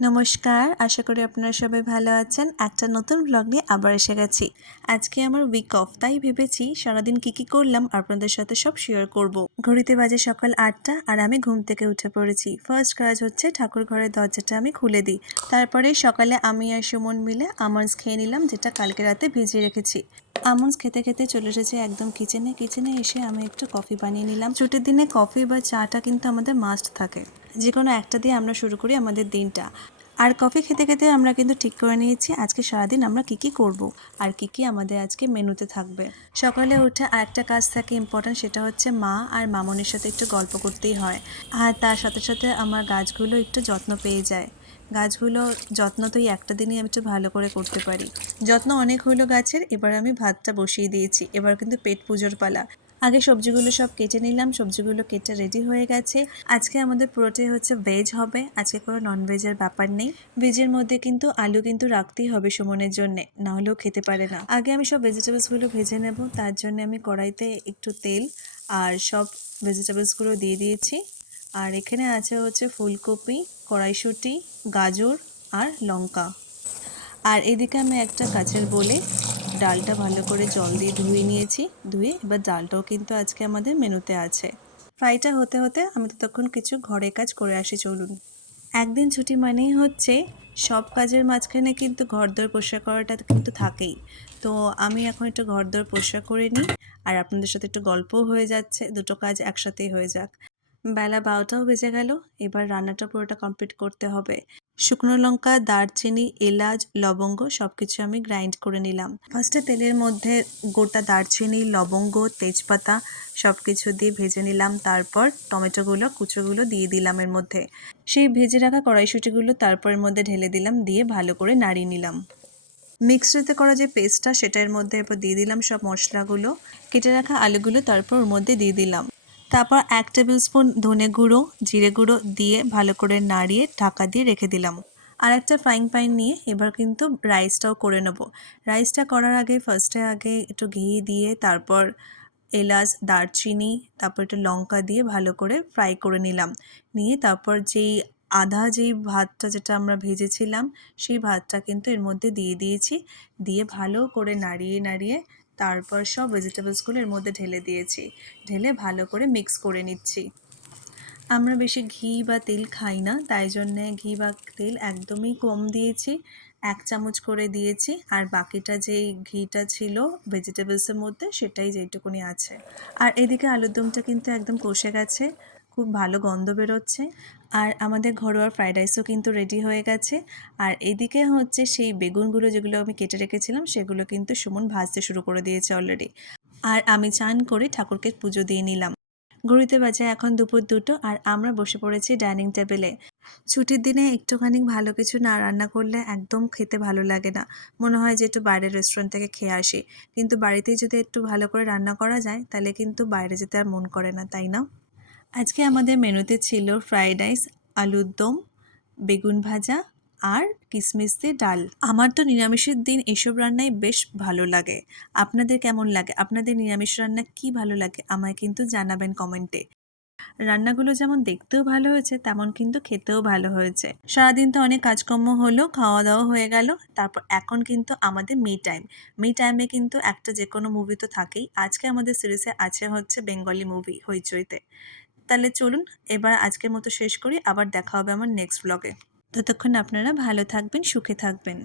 নমস্কার, আশা করি আপনারা সবাই ভালো আছেন। একটা নতুন ব্লগ নিয়ে আবার এসে গেছি। আজকে আমার উইক অফ, তাই ভেবেছি সারাদিন কি করলাম আপনাদের সাথে সব শেয়ার করব। ঘড়িতে বাজে সকাল 8টা আর আমি ঘুম থেকে উঠে পড়েছি। ফার্স্ট কাজ হচ্ছে ঠাকুর ঘরের দরজাটা আমি খুলে দিই। তারপরে সকালে আমি আর সুমন মিলে আমন্ডস খেয়ে নিলাম, যেটা কালকে রাতে ভিজিয়ে রেখেছি। আমন্ডস খেতে খেতে চলে এসেছে একদম কিচেনে এসে আমি একটু কফি বানিয়ে নিলাম। ছুটির দিনে কফি বা চাটা কিন্তু আমাদের মাস্ট থাকে। যে কোনো একটা দিয়ে আমরা শুরু করি আমাদের দিনটা। আর কফি খেতে খেতে আমরা কিন্তু ঠিক করে নিয়েছি আজকে সারাদিন আমরা কি করব আর কি আমাদের আজকে মেনুতে থাকবে। সকালে উঠে আরেকটা কাজ থাকে ইম্পর্ট্যান্ট, সেটা হচ্ছে মা আর মামনির সাথে একটু গল্প করতেই হয়। আর তার সাথে সাথে আমার গাছগুলো একটু যত্ন পেয়ে যায়। গাছগুলো যত্ন তো এই একটা দিনই আমি একটু ভালো করে করতে পারি। যত্ন অনেক হলো গাছের। এবার আমি ভাতটা বসিয়ে দিয়েছি, এবার কিন্তু পেট পুজোর পালা। আগে সবজিগুলো সব কেটে নিলাম, সবজিগুলো কেটে রেডি হয়ে গেছে। আজকে আমাদের পুরোটাই হচ্ছে ভেজ হবে, আজকে কোনো ননভেজের ব্যাপার নেই। ভেজের মধ্যে কিন্তু আলু কিন্তু রাখতেই হবে সুমনের জন্যে, না হলেও খেতে পারে না। আগে আমি সব ভেজিটেবলসগুলো ভেজে নেব, তার জন্য আমি কড়াইতে একটু তেল আর সব ভেজিটেবলসগুলো দিয়ে দিয়েছি। আর এখানে আছে হচ্ছে ফুলকপি, কড়াইশুঁটি, গাজর আর লঙ্কা। আর এদিকে আমি একটা কাচের বলে ডালটা ভালো করে জল দিয়ে ধুয়ে নিয়েছি। ধুয়ে এবার ডালটাও কিন্তু আজকে আমাদের মেনুতে আছে। ফ্রাইটা হতে হতে আমি ততক্ষণ কিছু ঘরের কাজ করে আসি, চলুন। একদিন ছুটি মানেই হচ্ছে সব কাজের মাঝখানে কিন্তু ঘরদোর পরিষ্কার করাটা কিন্তু থাকেই। তো আমি এখন একটু ঘরদোর পরিষ্কার করে নিই আর আপনাদের সাথে একটু গল্পও হয়ে যাচ্ছে, দুটো কাজ একসাথেই হয়ে যাক। বেলা 12টাও বেজে গেল, এবার রান্নাটা পুরোটা কমপ্লিট করতে হবে। শুকনো লঙ্কা, দারচিনি, এলাচ, লবঙ্গ সব কিছু আমি গ্রাইন্ড করে নিলাম। ফার্স্টে তেলের মধ্যে গোটা দারচিনি, লবঙ্গ, তেজপাতা সব কিছু দিয়ে ভেজে নিলাম। তারপর টমেটোগুলো কুচোগুলো দিয়ে দিলাম এর মধ্যে। সেই ভেজে রাখা কড়াইশুঁটিগুলো তারপর এর মধ্যে ঢেলে দিলাম, দিয়ে ভালো করে নাড়িয়ে নিলাম। মিক্সচারতে করা যে পেস্টটা সেটা এর মধ্যে এরপর দিয়ে দিলাম সব মশলাগুলো। কেটে রাখা আলুগুলো তারপর ওর মধ্যে দিয়ে দিলাম। তারপর 1 টেবিল স্পুন ধনে গুঁড়ো, জিরে গুঁড়ো দিয়ে ভালো করে নাড়িয়ে ঢাকা দিয়ে রেখে দিলাম। আর একটা ফ্রাইং প্যান নিয়ে এবার কিন্তু রাইসটাও করে নেব। রাইসটা করার আগে ফার্স্টে একটু ঘি দিয়ে তারপর এলাচ, দারচিনি, তারপর একটু লঙ্কা দিয়ে ভালো করে ফ্রাই করে নিলাম। নিয়ে তারপর যেই ভাতটা যেটা আমরা ভেজেছিলাম সেই ভাতটা কিন্তু এর মধ্যে দিয়ে দিয়েছি। দিয়ে ভালো করে নাড়িয়ে তারপর সব ভেজিটেবলসগুলো এর মধ্যে ঢেলে দিয়েছি। ঢেলে ভালো করে মিক্স করে নিচ্ছি। আমরা বেশি ঘি বা তেল খাই না, তাই জন্যে ঘি বা তেল একদমই কম দিয়েছি। 1 চামচ করে দিয়েছি আর বাকিটা যেই ঘিটা ছিল ভেজিটেবলসের মধ্যে সেটাই যেইটুকুনি আছে। আর এদিকে আলুর দমটা কিন্তু একদম কষে গেছে, খুব ভালো গন্ধ বেরোচ্ছে। আর আমাদের ঘরোয়া ফ্রাইড রাইসও কিন্তু রেডি হয়ে গেছে। আর এদিকে হচ্ছে সেই বেগুনগুলো যেগুলো আমি কেটে রেখেছিলাম সেগুলো কিন্তু সুমন ভাজতে শুরু করে দিয়েছে অলরেডি। আর আমি চান করে ঠাকুরকে পুজো দিয়ে নিলাম। ঘড়িতে বাজে এখন দুপুর 2টো আর আমরা বসে পড়েছি ডাইনিং টেবিলে। ছুটির দিনে একটুখানি ভালো কিছু না রান্না করলে একদম খেতে ভালো লাগে না। মনে হয় যে একটু বাইরের রেস্টুরেন্ট থেকে খেয়ে আসি। কিন্তু বাড়িতেই যদি একটু ভালো করে রান্না করা যায় তাহলে কিন্তু বাইরে যেতে আর মন করে না, তাই না? আজকে আমাদের মেনুতে ছিল ফ্রাইড রাইস, আলুর দম, বেগুন ভাজা আর কিশমিশ দিয়ে ডাল। আমার তো নিরামিষের দিন এসব রান্নাই বেশ ভালো লাগে। আপনাদের কেমন লাগে? আপনাদের নিরামিষ রান্না কি ভালো লাগে আমায় কিন্তু জানাবেন কমেন্টে। রান্নাগুলো যেমন দেখতেও ভালো হয়েছে তেমন কিন্তু খেতেও ভালো হয়েছে। সারাদিন তো অনেক কাজকর্ম হলো, খাওয়া দাওয়া হয়ে গেল। তারপর এখন কিন্তু আমাদের মি টাইম। মি টাইমে কিন্তু একটা যে কোনো মুভি তো থাকেই। আজকে আমাদের সিরিজে আছে হচ্ছে বেঙ্গলি মুভি হইচইতে। তাহলে চলুন এবার আজকের মতো শেষ করি, আবার দেখা হবে আমার নেক্সট ব্লগে। ততক্ষণ আপনারা ভালো থাকবেন, সুখে থাকবেন।